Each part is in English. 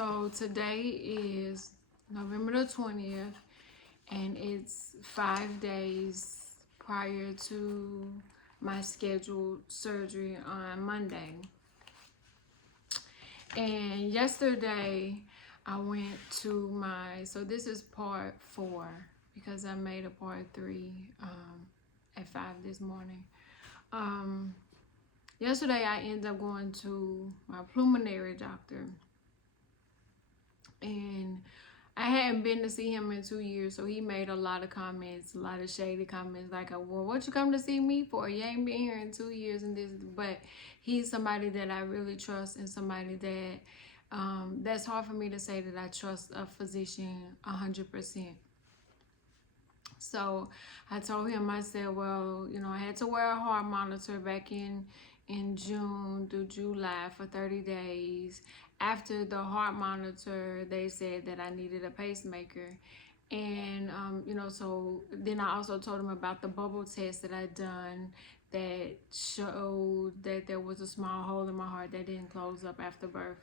So today is November the 20th, and it's 5 days prior to my scheduled surgery on Monday. And yesterday I went to so this is part 4 because I made a part 3 at 5 this morning. Yesterday I ended up going to my pulmonary doctor, and I hadn't been to see him in 2 years, so he made a lot of comments, a lot of shady comments, like, well, what you come to see me for? You ain't been here in 2 years and this. But he's somebody that I really trust, and somebody that that's hard for me to say that I trust a physician 100%. So I told him, I said, well, I had to wear a heart monitor back in June through July for 30 days. After the heart monitor, they said that I needed a pacemaker. And, so then I also told him about the bubble test that I'd done that showed that there was a small hole in my heart that didn't close up after birth.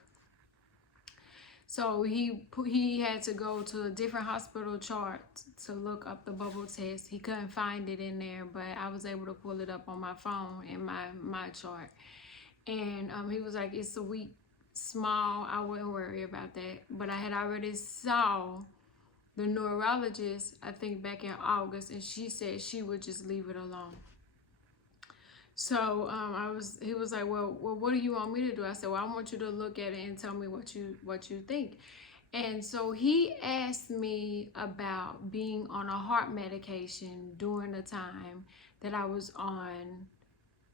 So he had to go to a different hospital chart to look up the bubble test. He couldn't find it in there, but I was able to pull it up on my phone in my chart. And he was like, it's a weak, small, I wouldn't worry about that. But I had already saw the neurologist, I think back in August, and she said she would just leave it alone. So he was like, well, what do you want me to do? I said, well, I want you to look at it and tell me what you think. And so he asked me about being on a heart medication during the time that I was on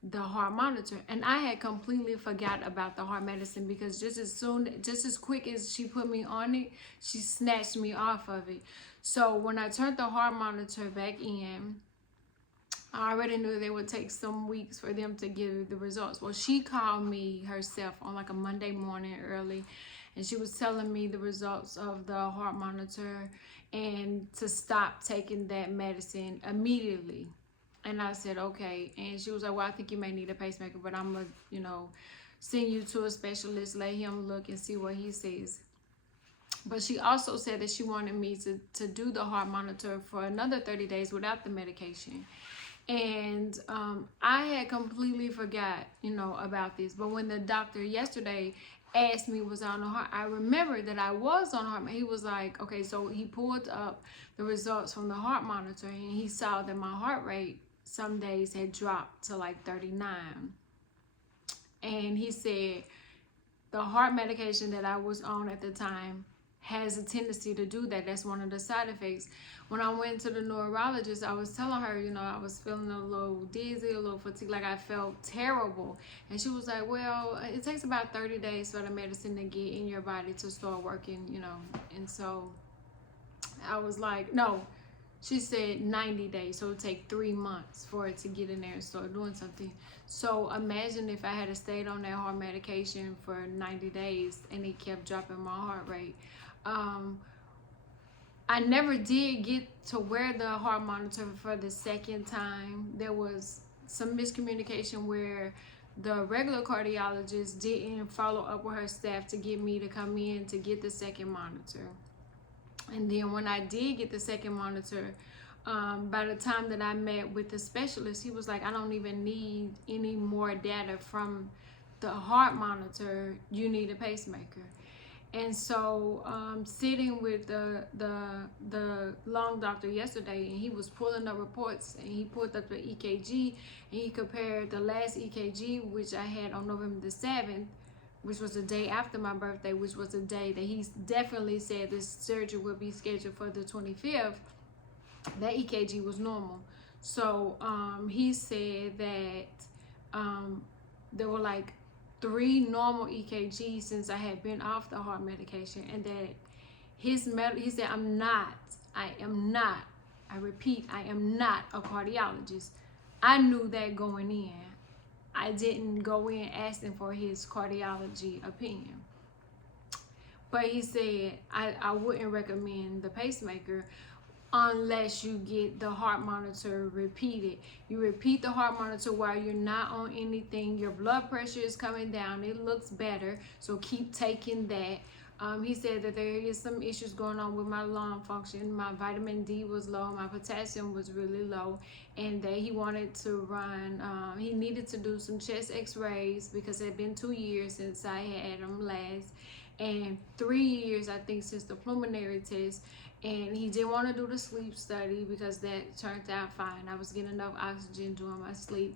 the heart monitor. And I had completely forgot about the heart medicine, because just as quick as she put me on it, she snatched me off of it. So when I turned the heart monitor back in, I already knew they would take some weeks for them to give the results. Well, she called me herself on like a Monday morning early, and she was telling me the results of the heart monitor and to stop taking that medicine immediately. And I said, okay. And she was like, well, I think you may need a pacemaker, but I'm going to, send you to a specialist, let him look and see what he says. But she also said that she wanted me to do the heart monitor for another 30 days without the medication. And I had completely forgot, about this. But when the doctor yesterday asked me was I on the heart, I remembered that I was on heart. He was like, okay, so he pulled up the results from the heart monitor, and he saw that my heart rate some days had dropped to like 39. And he said the heart medication that I was on at the time has a tendency to do that. That's one of the side effects. When I went to the neurologist, I was telling her, I was feeling a little dizzy, a little fatigued, like I felt terrible. And she was like, well, it takes about 30 days for the medicine to get in your body to start working, And so I was like, no, she said 90 days. So it would take 3 months for it to get in there and start doing something. So imagine if I had stayed on that heart medication for 90 days and it kept dropping my heart rate. I never did get to wear the heart monitor for the second time. There was some miscommunication where the regular cardiologist didn't follow up with her staff to get me to come in to get the second monitor. And then when I did get the second monitor, by the time that I met with the specialist, he was like, I don't even need any more data from the heart monitor. You need a pacemaker. And so sitting with the lung doctor yesterday, and he was pulling up reports, and he pulled up the EKG, and he compared the last EKG, which I had on November the 7th, which was the day after my birthday, which was the day that he definitely said this surgery would be scheduled for the 25th. That EKG was normal. So he said that there were like 3 normal EKGs since I had been off the heart medication, and that he said, I am not, I repeat, I am not a cardiologist. I knew that going in. I didn't go in asking for his cardiology opinion. But he said, I wouldn't recommend the pacemaker unless you get the heart monitor repeated. You repeat the heart monitor while you're not on anything. Your blood pressure is coming down. It looks better. So keep taking that. He said that there is some issues going on with my lung function. My vitamin D was low, my potassium was really low, and that he wanted to run, he needed to do some chest x-rays because it had been 2 years since I had them last, and 3 years, I think, since the pulmonary test. And he didn't want to do the sleep study because that turned out fine. I was getting enough oxygen during my sleep.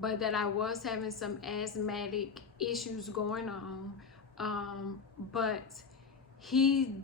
But that I was having some asthmatic issues going on. But he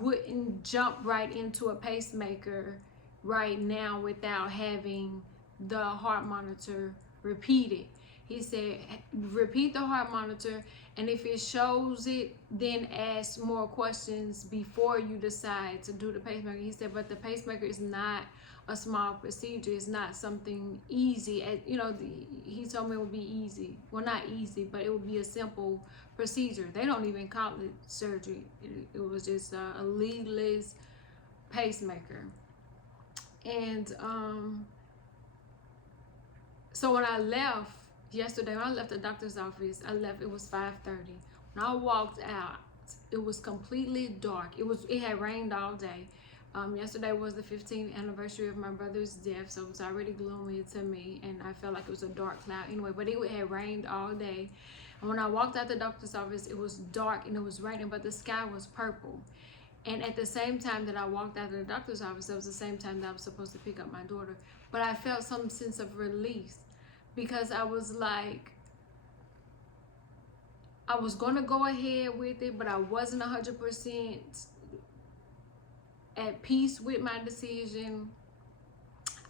wouldn't jump right into a pacemaker right now without having the heart monitor repeated. He said, repeat the heart monitor, and if it shows it, then ask more questions before you decide to do the pacemaker. He said, but the pacemaker is not a small procedure. It's not something easy. He told me it would be easy. Well, not easy, but it would be a simple procedure. They don't even call it surgery. It was just a leadless pacemaker. And so when I left yesterday, when I left the doctor's office, it was 5:30. When I walked out, it was completely dark. It had rained all day. Yesterday was the 15th anniversary of my brother's death, so it was already gloomy to me, and I felt like it was a dark cloud anyway, but it had rained all day. And when I walked out the doctor's office, it was dark and it was raining, but the sky was purple. And at the same time that I walked out of the doctor's office, that was the same time that I was supposed to pick up my daughter. But I felt some sense of release because I was like, I was going to go ahead with it, but I wasn't 100% at peace with my decision.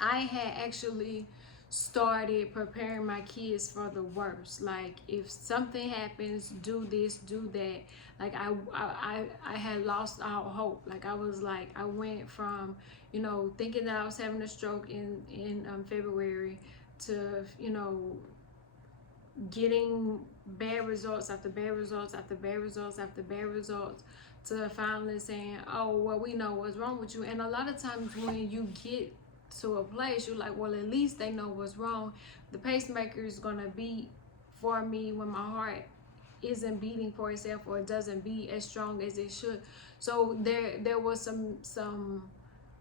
I had actually started preparing my kids for the worst. Like, if something happens, do this, do that. Like, I had lost all hope. Like, I went from, thinking that I was having a stroke in February to, getting bad results after bad results after bad results after bad results, to finally saying, oh, well, we know what's wrong with you. And a lot of times when you get to a place, you're like, well, at least they know what's wrong. The pacemaker is going to beat for me when my heart isn't beating for itself, or it doesn't beat as strong as it should. So there was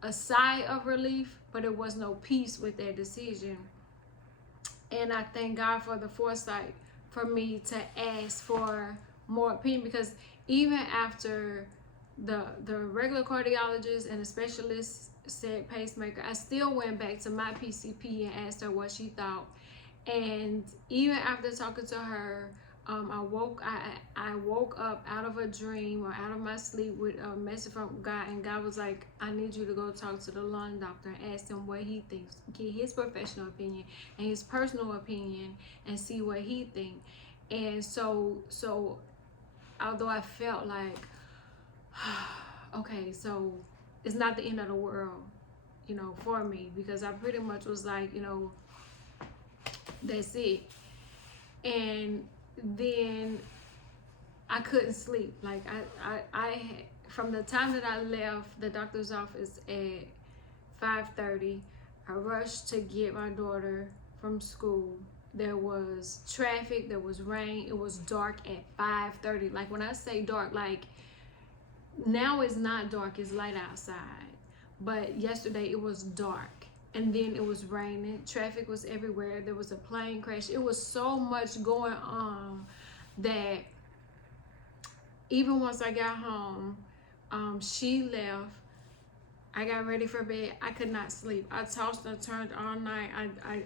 a sigh of relief, but it was no peace with that decision. And I thank God for the foresight for me to ask for more opinion, because even after the regular cardiologist and the specialist said pacemaker, I still went back to my PCP and asked her what she thought. And even after talking to her, I woke up out of a dream or out of my sleep with a message from God, and God was like, I need you to go talk to the lung doctor and ask him what he thinks, get his professional opinion and his personal opinion, and see what he thinks. And so although I felt like, okay, so it's not the end of the world, for me, because I pretty much was like, that's it. And then I couldn't sleep. Like, I from the time that I left the doctor's office at 5:30, I rushed to get my daughter from school. There was traffic, there was rain, it was dark at 5:30. Like, when I say dark, like, now it's not dark, it's light outside. But yesterday it was dark, and then it was raining, traffic was everywhere, there was a plane crash. It was so much going on that even once I got home, she left, I got ready for bed, I could not sleep. I tossed and turned all night.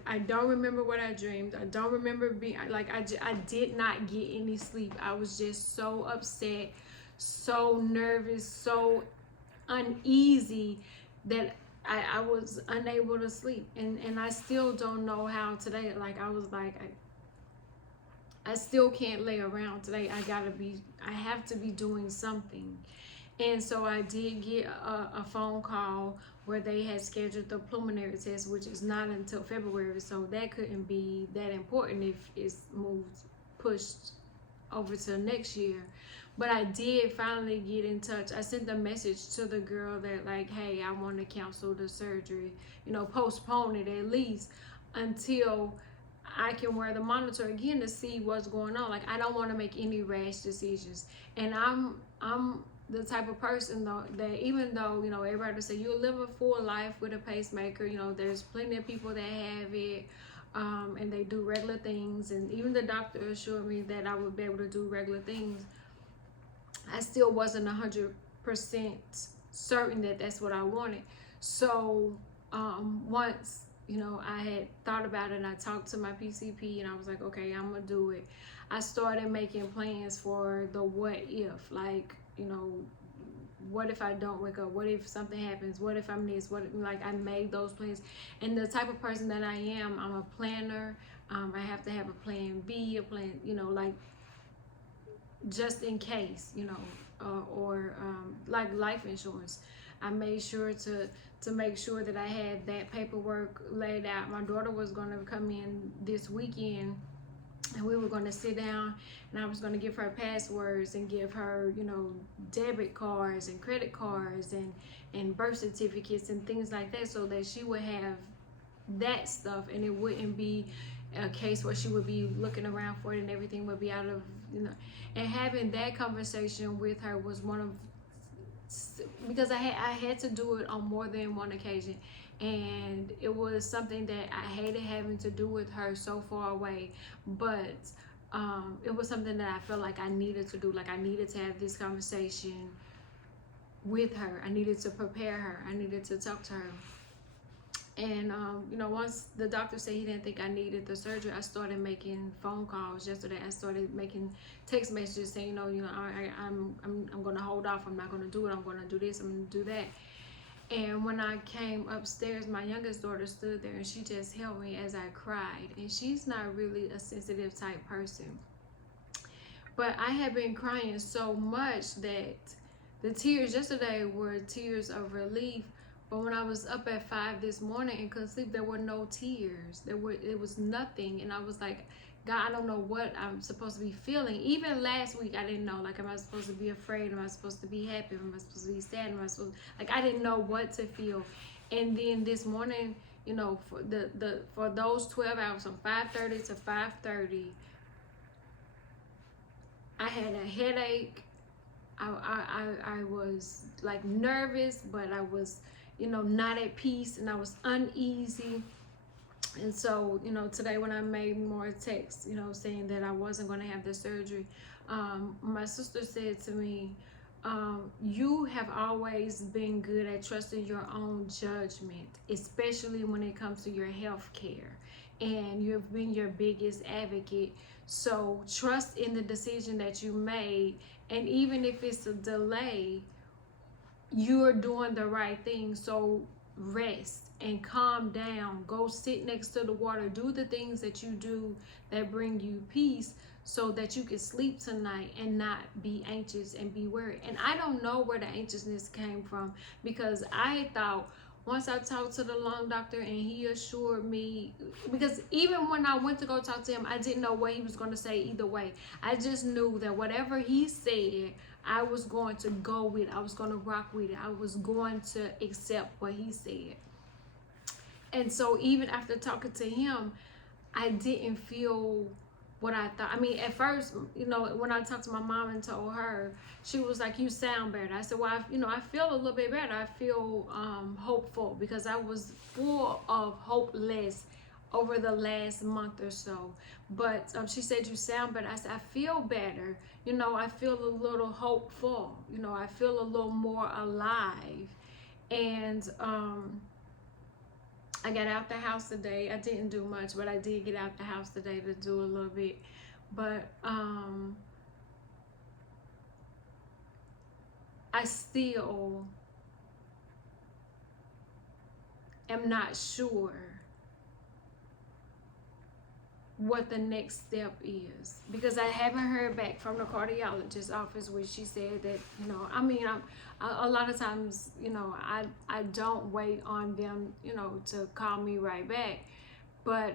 I don't remember what I dreamed. I don't remember being, like, I did not get any sleep. I was just so upset, so nervous, so uneasy that I was unable to sleep. And I still don't know how today. Like, I was like, I still can't lay around today. I have to be doing something. And so I did get a phone call where they had scheduled the pulmonary test, which is not until February. So that couldn't be that important if it's pushed over to next year. But I did finally get in touch. I sent a message to the girl that, like, hey, I want to cancel the surgery, postpone it at least until I can wear the monitor again to see what's going on. Like, I don't want to make any rash decisions. And I'm the type of person though that, even though, you know, everybody will say you'll live a full life with a pacemaker, you know, there's plenty of people that have it, and they do regular things, and even the doctor assured me that I would be able to do regular things. I still wasn't 100% certain that that's what I wanted. So once, you know, I had thought about it and I talked to my PCP and I was like, okay, I'm gonna do it. I started making plans for the what if, like, you know, what if I don't wake up? What if something happens? What if I'm this? What, like, I made those plans. And the type of person that I am, I'm a planner. I have to have a plan B, a plan, you know, like, just in case, you know, or like life insurance. I made sure to make sure that I had that paperwork laid out. My daughter was going to come in this weekend, and we were going to sit down, and I was going to give her passwords and give her, you know, debit cards and credit cards and birth certificates and things like that, so that she would have that stuff, and it wouldn't be a case where she would be looking around for it and everything would be out of, you know. And having that conversation with her was one of, because I had to do it on more than one occasion, and it was something that I hated having to do with her so far away, but it was something that I felt like I needed to do. Like, I needed to have this conversation with her. I needed to prepare her. I needed to talk to her. And you know, once the doctor said he didn't think I needed the surgery, I started making phone calls yesterday. I started making text messages saying, I'm going to hold off. I'm not going to do it. I'm going to do this. I'm going to do that. And when I came upstairs, my youngest daughter stood there and she just held me as I cried. And she's not really a sensitive type person, but I had been crying so much that the tears yesterday were tears of relief. But when I was up at 5 this morning and couldn't sleep, there were no tears. It was nothing. And I was like, God, I don't know what I'm supposed to be feeling. Even last week, I didn't know. Like, am I supposed to be afraid? Am I supposed to be happy? Am I supposed to be sad? Am I supposed to, like, I didn't know what to feel. And then this morning, you know, for those 12 hours, from 5:30 to 5:30, I had a headache. I was like nervous, but I was, you know, not at peace, and I was uneasy. And so, you know, today when I made more texts, you know, saying that I wasn't going to have the surgery, my sister said to me, you have always been good at trusting your own judgment, especially when it comes to your health care. And you've been your biggest advocate. So trust in the decision that you made. And even if it's a delay, you're doing the right thing. So rest and calm down. Go sit next to the water. Do the things that you do that bring you peace, so that you can sleep tonight and not be anxious and be worried. And I don't know where the anxiousness came from, because I thought, once I talked to the lung doctor and he assured me, because even when I went to go talk to him, I didn't know what he was going to say either way. I just knew that whatever he said, I was going to go with. I was going to rock with it. I was going to accept what he said. And so even after talking to him, I didn't feel what I thought. I mean, at first, you know, when I talked to my mom and told her, she was like, you sound better. I said, well, I feel a little bit better. I feel hopeful, because I was full of hopeless over the last month or so. But she said, you sound better. I said, I feel better. You know, I feel a little hopeful. You know, I feel a little more alive. And I got out the house today. I didn't do much, but I did get out the house today to do a little bit. But I still am not sure what the next step is, because I haven't heard back from the cardiologist's office, which she said that, you know, I mean, a lot of times, you know, I don't wait on them, you know, to call me right back, but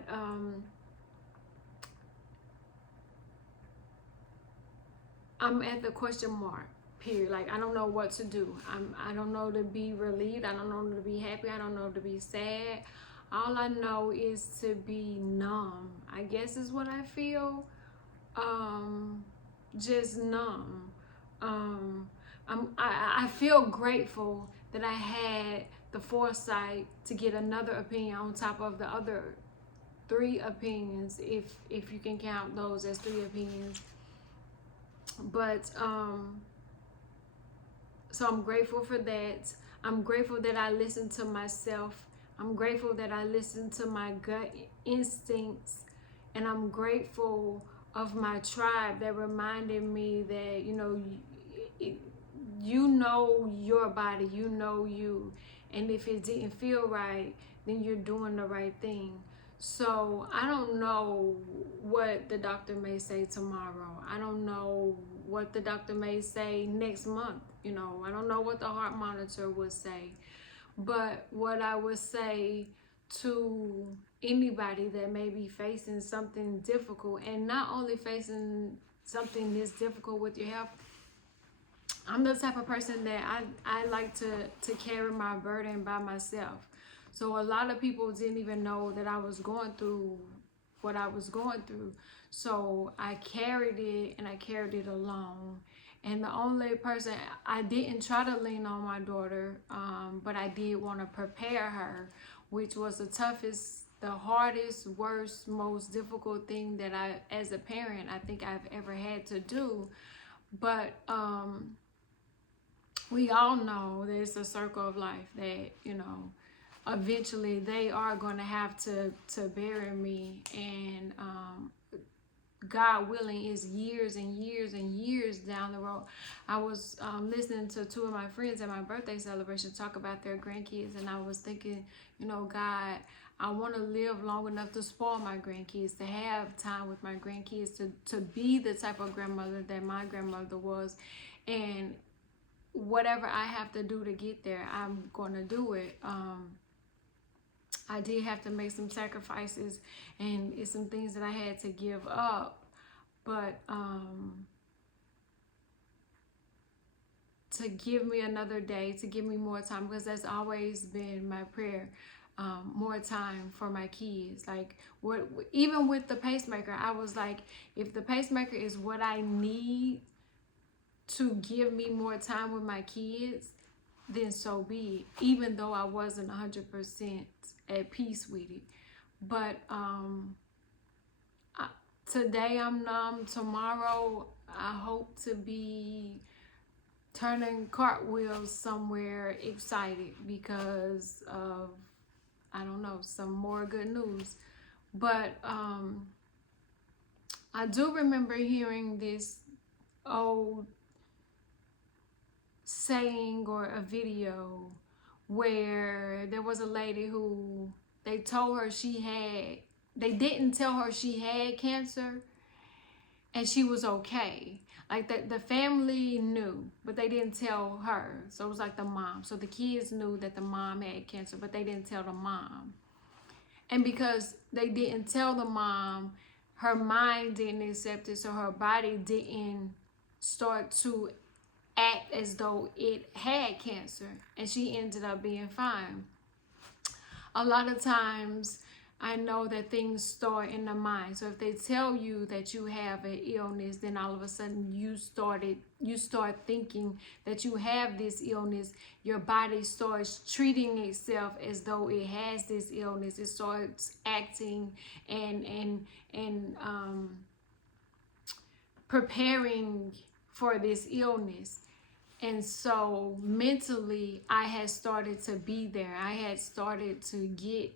I'm at the question mark period. Like, I don't know what to do. I don't know to be relieved. I don't know to be happy. I don't know to be sad. All I know is to be numb, I guess is what I feel. Just numb. um I feel grateful that I had the foresight to get another opinion on top of the other three opinions, if you can count those as three opinions. But so I'm grateful for that. I'm grateful that I listened to myself. I'm grateful that I listened to my gut instincts. And I'm grateful of my tribe that reminded me that, you know your body, you know you. And if it didn't feel right, then you're doing the right thing. So I don't know what the doctor may say tomorrow. I don't know what the doctor may say next month. I don't know what the heart monitor would say. But what I would say to anybody that may be facing something difficult, and not only facing something this difficult with your health, I'm the type of person that I like to carry my burden by myself. So a lot of people didn't even know that I was going through what I was going through. So I carried it, and I carried it alone. And the only person, I didn't try to lean on my daughter, but I did want to prepare her, which was the toughest, the hardest, worst, most difficult thing that I, as a parent, I think I've ever had to do. But we all know there's a circle of life that, eventually they are going to have to bury me. And God willing, is years and years and years down the road. I was listening to two of my friends at my birthday celebration talk about their grandkids, and I was thinking, God, I want to live long enough to spoil my grandkids, to have time with my grandkids, to be the type of grandmother that my grandmother was. And whatever I have to do to get there, I'm going to do it. I did have to make some sacrifices, and it's some things that I had to give up. But to give me another day, to give me more time, because that's always been my prayer. More time for my kids. Like, what, even with the pacemaker, I was like, if the pacemaker is what I need to give me more time with my kids, then so be it, even though I wasn't 100% at peace with it. But today I'm numb. Tomorrow I hope to be turning cartwheels somewhere, excited because of, I don't know, some more good news. But I do remember hearing this old saying or a video where there was a lady who they didn't tell her she had cancer, and she was okay. Like, the family knew, but they didn't tell her. So it was like the mom. So the kids knew that the mom had cancer, but they didn't tell the mom. And because they didn't tell the mom, her mind didn't accept it, so her body didn't start to act as though it had cancer, and she ended up being fine. A lot of times I know that things start in the mind. So if they tell you that you have an illness, then all of a sudden you start thinking that you have this illness. Your body starts treating itself as though it has this illness. It starts acting and preparing for this illness. And so mentally, I had started to be there. I had started to get,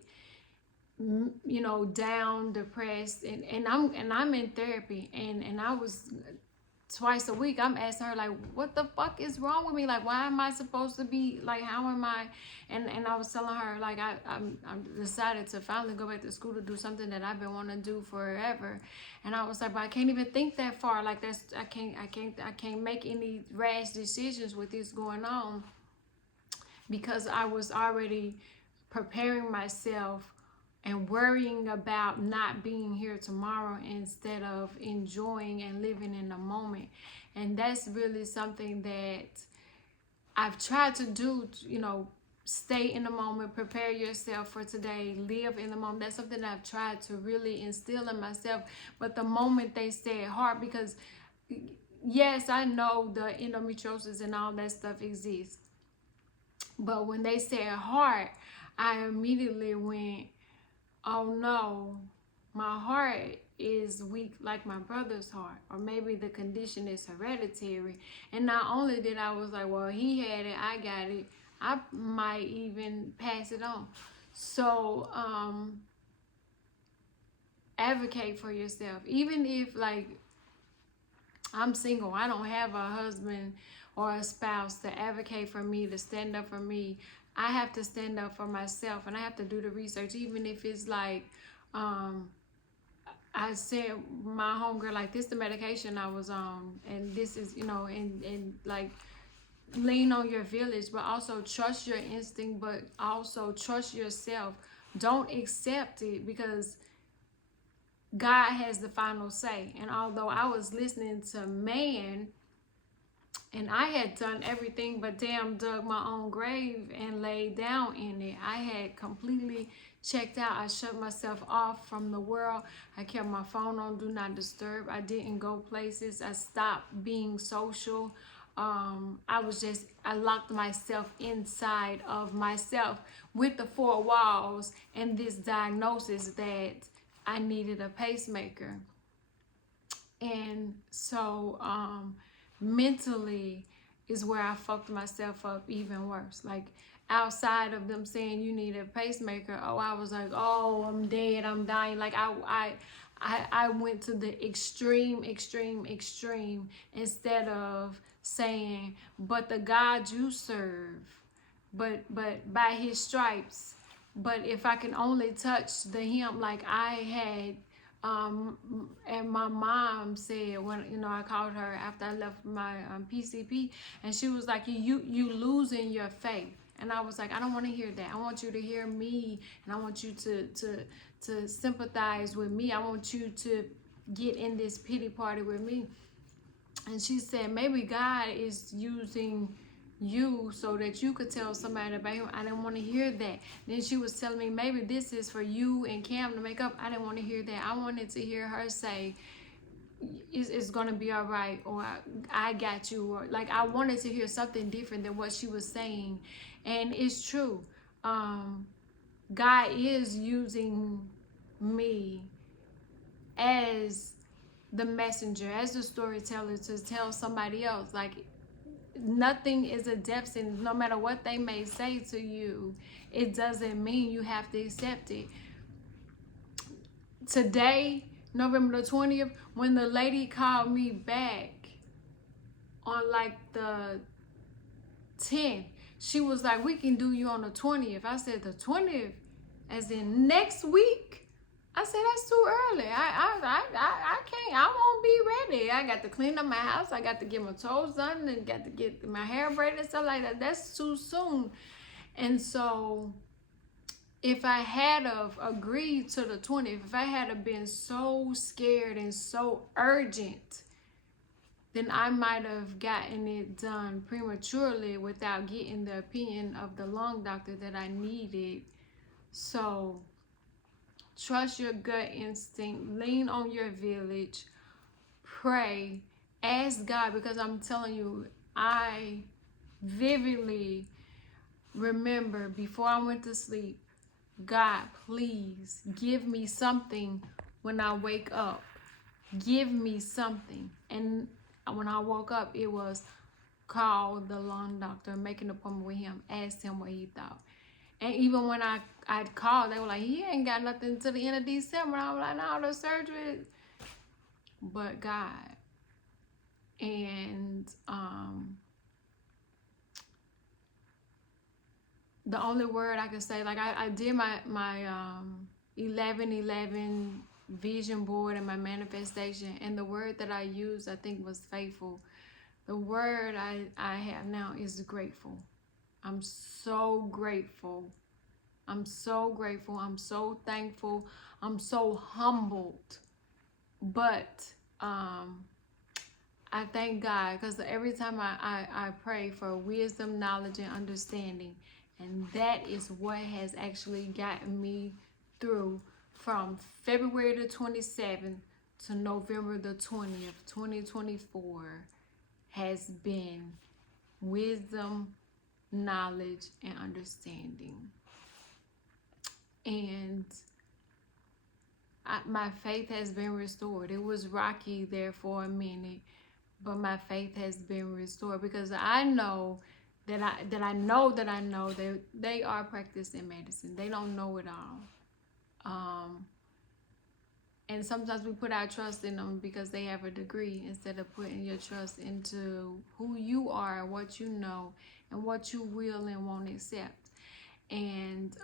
down, depressed, and I'm in therapy, and I was twice a week. I'm asking her, like, what the fuck is wrong with me? Like, why am I supposed to be, like, how am I? And I was telling her, like, I'm decided to finally go back to school to do something that I've been wanting to do forever. And I was like, but I can't even think that far. Like, I can't make any rash decisions with this going on, because I was already preparing myself and worrying about not being here tomorrow instead of enjoying and living in the moment. And that's really something that I've tried to do, stay in the moment, prepare yourself for today, live in the moment. That's something I've tried to really instill in myself. But the moment they say it hard, because yes, I know the endometriosis and all that stuff exists, but when they said heart, I immediately went, oh no, my heart is weak like my brother's heart, or maybe the condition is hereditary. And not only did I was like, well, he had it, I got it, I might even pass it on. So advocate for yourself. Even if, like, I'm single, I don't have a husband or a spouse to advocate for me, to stand up for me. I have to stand up for myself, and I have to do the research, even if it's like, I said my homegirl, like, this the medication I was on, and this is, and like, lean on your village, but also trust your instinct, but also trust yourself. Don't accept it, because God has the final say. And although I was listening to man, and I had done everything but damn dug my own grave and laid down in it. I had completely checked out. I shut myself off from the world. I kept my phone on do not disturb. I didn't go places. I stopped being social. I locked myself inside of myself with the four walls and this diagnosis that I needed a pacemaker. And so mentally is where I fucked myself up even worse. Like, outside of them saying you need a pacemaker, oh, I was like, oh, I'm dead, I'm dying. Like, I went to the extreme instead of saying, but the God you serve, but by his stripes, but if I can only touch the hem, like I had. And my mom said, when I called her after I left my PCP, and she was like, you losing your faith. And I was like, I don't want to hear that. I want you to hear me, and I want you to sympathize with me. I want you to get in this pity party with me. And she said, maybe God is using you so that you could tell somebody about him. I didn't want to hear that. Then she was telling me, maybe this is for you and Cam to make up. I didn't want to hear that. I wanted to hear her say, it's gonna be all right, or I got you, or like, I wanted to hear something different than what she was saying. And it's true. God is using me as the messenger, as the storyteller, to tell somebody else. Like, nothing is a depth, and no matter what they may say to you, it doesn't mean you have to accept it. Today, November the 20th, when the lady called me back on like the 10th, she was like, we can do you on the 20th. I said, the 20th, as in next week? I said, that's too early. I can't. I won't be ready. I got to clean up my house. I got to get my toes done, and got to get my hair braided and stuff like that. That's too soon. And so, if I had have agreed to the 20th, if I had have been so scared and so urgent, then I might have gotten it done prematurely without getting the opinion of the lung doctor that I needed. So, trust your gut instinct, lean on your village, pray, ask God, because I'm telling you, I vividly remember before I went to sleep, God, please give me something when I wake up. Give me something. And when I woke up, it was call the lung doctor, make an appointment with him, ask him what he thought. And even when I'd called, they were like, he ain't got nothing till the end of December. I was like, no, the surgery. But God. And the only word I can say, like, I did my 11/11 vision board and my manifestation. And the word that I used, I think, was faithful. The word I have now is grateful. I'm so grateful. I'm so grateful. I'm so thankful. I'm so humbled. But I thank God, because every time I pray for wisdom, knowledge, and understanding, And that is what has actually gotten me through from February the 27th to November the 20th, 2024, has been wisdom, knowledge, and understanding. And my faith has been restored. It was rocky there for a minute, but my faith has been restored because I know that I know that they are practicing medicine. They don't know it all. And sometimes we put our trust in them because they have a degree instead of putting your trust into who you are, what you know, and what you will and won't accept. And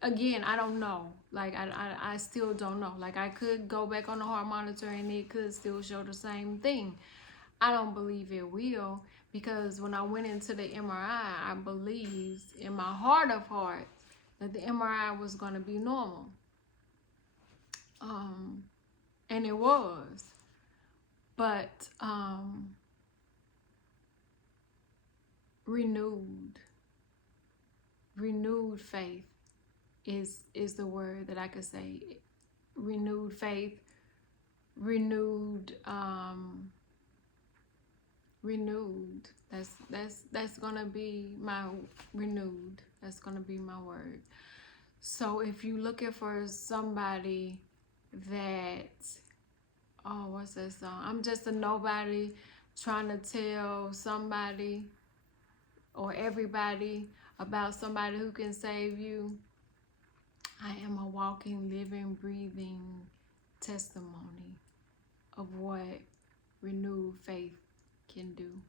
again, I don't know. Like, I still don't know. Like, I could go back on the heart monitor and it could still show the same thing. I don't believe it will, because when I went into the MRI, I believed in my heart of hearts that the MRI was going to be normal. And it was. But renewed faith is the word that I could say. Renewed faith, renewed that's gonna be my renewed. That's gonna be my word. So if you're looking for somebody that, oh, what's that song? I'm just a nobody trying to tell somebody or everybody about somebody who can save you. I am a walking, living, breathing testimony of what renewed faith can do.